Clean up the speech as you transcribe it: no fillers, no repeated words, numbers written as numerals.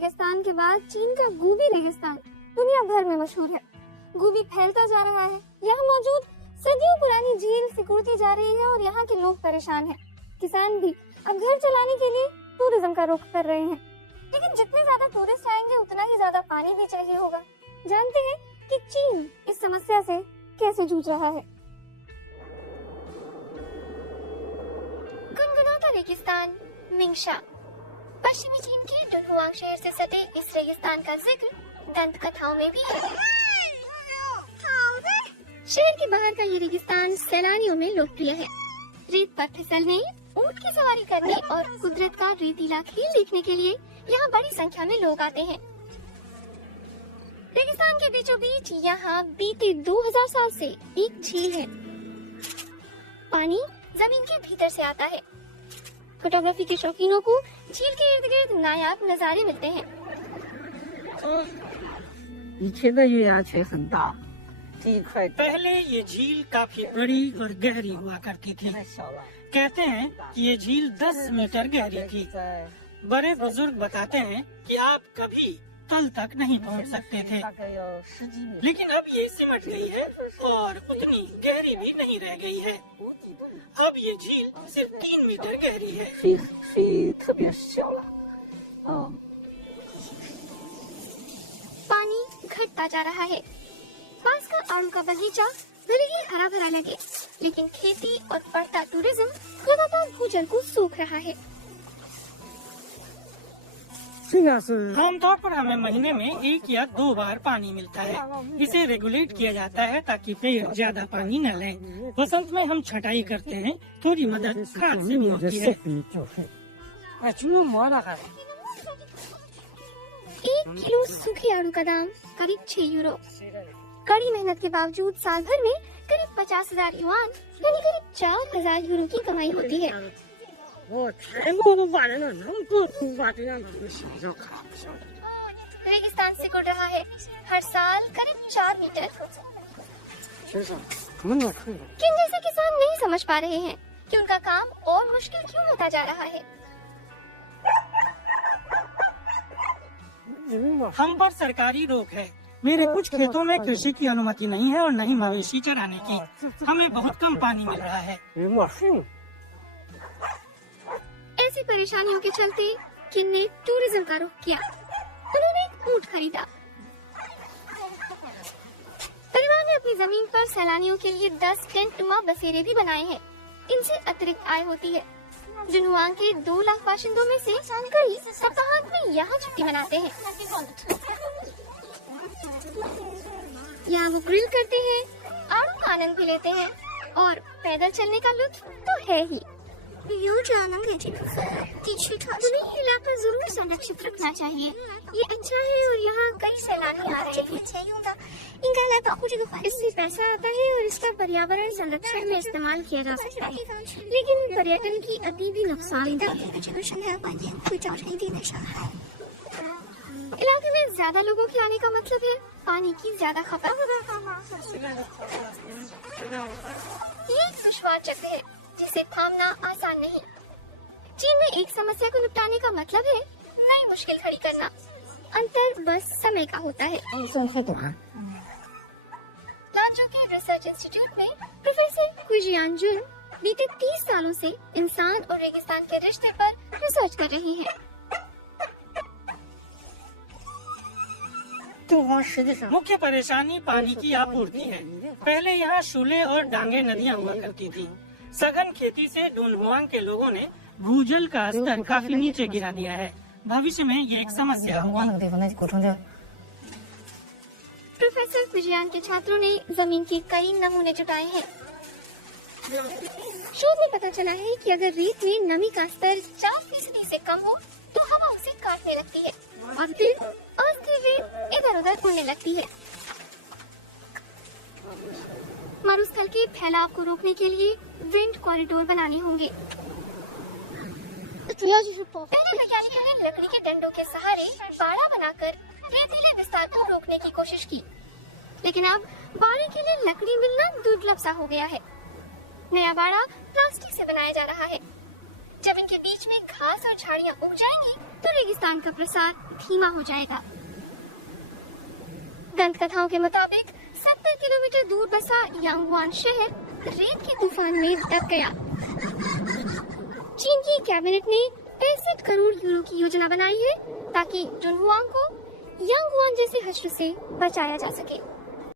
रेगिस्तान के बाद चीन का गोबी रेगिस्तान दुनिया भर में मशहूर है। गोबी फैलता जा रहा है। यहाँ मौजूद सदियों पुरानी झील सिकुड़ती जा रही है और यहाँ के लोग परेशान हैं। किसान भी अब घर चलाने के लिए टूरिज्म का रुख कर रहे हैं, लेकिन जितने ज्यादा टूरिस्ट आएंगे उतना ही ज्यादा पानी भी चाहिए होगा। जानते हैं कि चीन इस समस्या से कैसे जूझ रहा है। गुनगुनाता रेगिस्तान मिंगशा। पश्चिमी चीन के डुनहुआंग शहर से सटे इस रेगिस्तान का जिक्र दंत कथाओं में भी है। शहर के बाहर का ये रेगिस्तान सैलानियों में लोकप्रिय है। रेत पर फिसलने, ऊंट की सवारी करने और कुदरत का रेतीला खेल देखने के लिए यहाँ बड़ी संख्या में लोग आते हैं। रेगिस्तान के बीचों बीच यहाँ बीते 2000 साल से एक झील है। पानी जमीन के भीतर से आता है। फोटोग्राफी के शौकीनों को झील के इर्द गिर्द नायाब नजारे मिलते हैं। पहले ये झील काफी बड़ी और गहरी हुआ करती थी। कहते हैं कि ये झील 10 मीटर गहरी थी। बड़े बुजुर्ग बताते हैं कि आप कभी तल तक नहीं पहुंच सकते थे, लेकिन अब ये सिमट गई है और उतनी गहरी भी नहीं रह गई है। अब ये झील सिर्फ 3 मीटर गहरी है। पानी घटता जा रहा है। पास का आड़ू का बगीचा भले ही हरा भरा लगे, लेकिन खेती और बढ़ता टूरिज्म लगातार भूजल को सूख रहा है। आमतौर पर हमें महीने में 1 या 2 बार पानी मिलता है। इसे रेगुलेट किया जाता है ताकि पेड़ ज्यादा पानी न लें। बसंत में हम छटाई करते हैं, थोड़ी मदद खाद से भी होती है। 1 किलो सूखे आड़ू का दाम करीब 6 यूरो। कड़ी मेहनत के बावजूद साल भर में करीब 50,000 युआन यानी करीब 4,000 यूरो की कमाई होती है। रेगिस्तान सिकुड़ रहा है। हर साल करीब 4 मीटर। किन जैसे किसान नहीं समझ पा रहे हैं कि उनका काम और मुश्किल क्यों होता जा रहा है। हम पर सरकारी रोक है। मेरे कुछ खेतों में कृषि की अनुमति नहीं है और न ही मवेशी चराने की। हमें बहुत कम पानी मिल रहा है। ऐसी परेशानियों के चलते किन ने टूरिज्म का रुख किया। उन्होंने एक ऊंट खरीदा। परिवार ने अपनी जमीन पर सैलानियों के लिए 10 टेंट नुमा बसेरे भी बनाए हैं। इनसे अतिरिक्त आय होती है। डुनहुआंग के 2 लाख बाशिंदों में से कई सप्ताहांत में यहाँ छुट्टी मनाते हैं। यहाँ वो ग्रिल करते हैं, आड़ू का आनंद भी लेते हैं और पैदल चलने का लुत्फ तो है ही। तुम्हें इलाका जरूर संरक्षित रखना चाहिए। ये अच्छा है और यहाँ कई सैलानी आ रहे हैं। इससे पैसा आता है और इसका पर्यावरण संरक्षण में इस्तेमाल किया जा सकता है, लेकिन पर्यटन की अति भी नुकसान इलाके में ज्यादा लोगों के आने का मतलब है पानी की ज्यादा खपत। ये एक दुश्वार चक्र है जिसे थामना आसान नहीं। चीन में एक समस्या को निपटाने का मतलब है नई मुश्किल खड़ी करना। अंतर बस समय का होता है। लाचो के रिसर्च इंस्टीट्यूट में प्रोफेसर कुजियान जुन बीते 30 सालों से इंसान और रेगिस्तान के रिश्ते पर रिसर्च कर रहे हैं। मुख्य परेशानी पानी की आपूर्ति है। पहले यहाँ शूले और डांगे नदियाँ हुआ करती थी। सघन खेती से डुनहुआंग के लोगों ने भूजल का स्तर काफी नीचे गिरा दिया है। भविष्य में ये एक समस्या होगी। प्रोफेसर कुजियान के छात्रों ने जमीन के कई नमूने जुटाए हैं। शोध में पता चला है कि अगर रेत में नमी का स्तर 4% से कम हो तो हवा उसे काटने लगती है और फिर अस्थिर रेत इधर उधर उड़ने लगती है। मरुस्थल के फैलाव को रोकने के लिए विंड कॉरिडोर बनाने होंगे। पहले वैज्ञानिकों ने लकड़ी के डंडों के सहारे बाड़ा बनाकर रेतीले विस्तार को रोकने की कोशिश की, लेकिन अब बाड़े के लिए लकड़ी मिलना दुर्लभ सा हो गया है। नया बाड़ा प्लास्टिक से बनाया जा रहा है। जब इनके बीच में घास और झाड़ियाँ उग जाएंगी तो रेगिस्तान का प्रसार धीमा हो जाएगा। दंत कथाओं के मुताबिक 70 किलोमीटर दूर बसा यांगवान शहर रेत के तूफान में दब गया। चीन की कैबिनेट ने 65 करोड़ यूरो की योजना बनाई है ताकि जुनहुआंग को यांगवान जैसे हश्र से बचाया जा सके।